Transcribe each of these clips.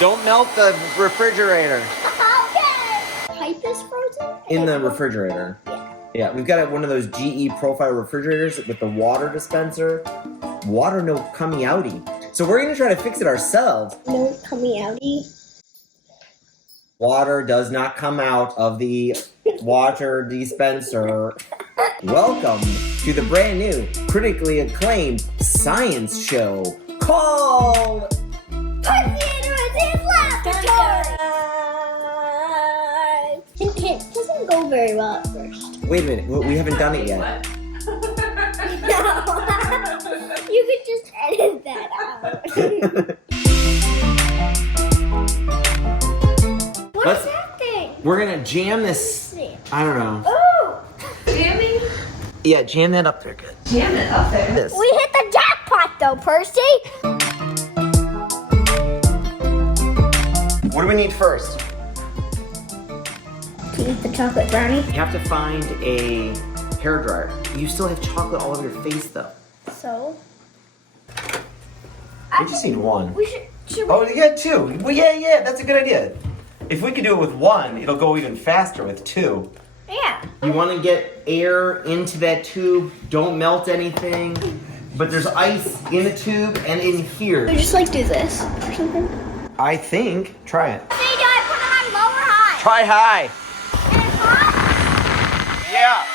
Don't melt the refrigerator. Okay. Pipe is frozen? In the refrigerator. Yeah. Yeah, we've got one of those GE profile refrigerators with the water dispenser. Water no coming outy. So we're gonna try to fix it ourselves. No coming outy. Water does not come out of the water dispenser. Welcome to the brand new, critically acclaimed science show called It doesn't go very well at first. Wait a minute, we haven't done it yet. No. You could just edit that out. What is that thing? We're gonna jam this. I don't know. Oh! Jamming? Yeah, jam that up there good. Jam it up there. This. We hit the jackpot though, Percy! What do we need first? To eat the chocolate brownie. You have to find a hairdryer. You still have chocolate all over your face though. So? We just need one. We should we? Oh, you got two. Well, yeah, that's a good idea. If we could do it with one, it'll go even faster with two. Yeah. You want to get air into that tube. Don't melt anything. But there's ice in the tube and in here. We just like do this or something. I think. Try it. Hey, do I put it on low or high? Try high. And it's hot? Yeah.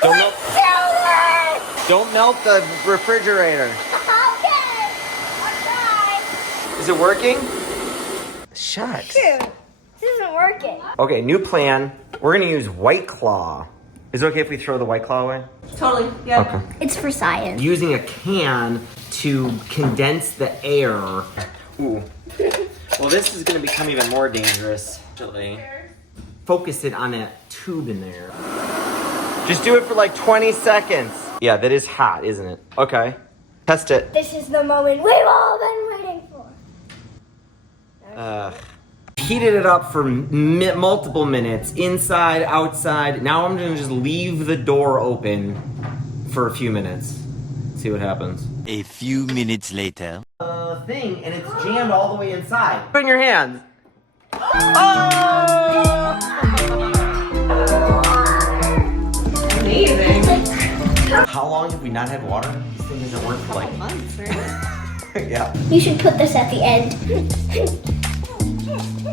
Don't melt. Let's do this! Don't melt the refrigerator. Okay. I'll try. Is it working? Shucks. Shoot. This isn't working. Okay, new plan. We're gonna use White Claw. Is it okay if we throw the White Claw away? Totally, yeah. Okay. It's for science. Using a can to condense the air. Ooh. Well, this is gonna become even more dangerous. Actually. Focus it on that tube in there. Just do it for like 20 seconds. Yeah, that is hot, isn't it? Okay. Test it. This is the moment we've all been waiting for. Heated it up for multiple minutes, inside, outside. Now I'm gonna just leave the door open for a few minutes. See what happens. A few minutes later. Thing, and it's jammed all the way inside. Put it in your hands. Oh! Amazing. How long have we not had water? This thing doesn't work for like Months, right? yeah. You should put this at the end.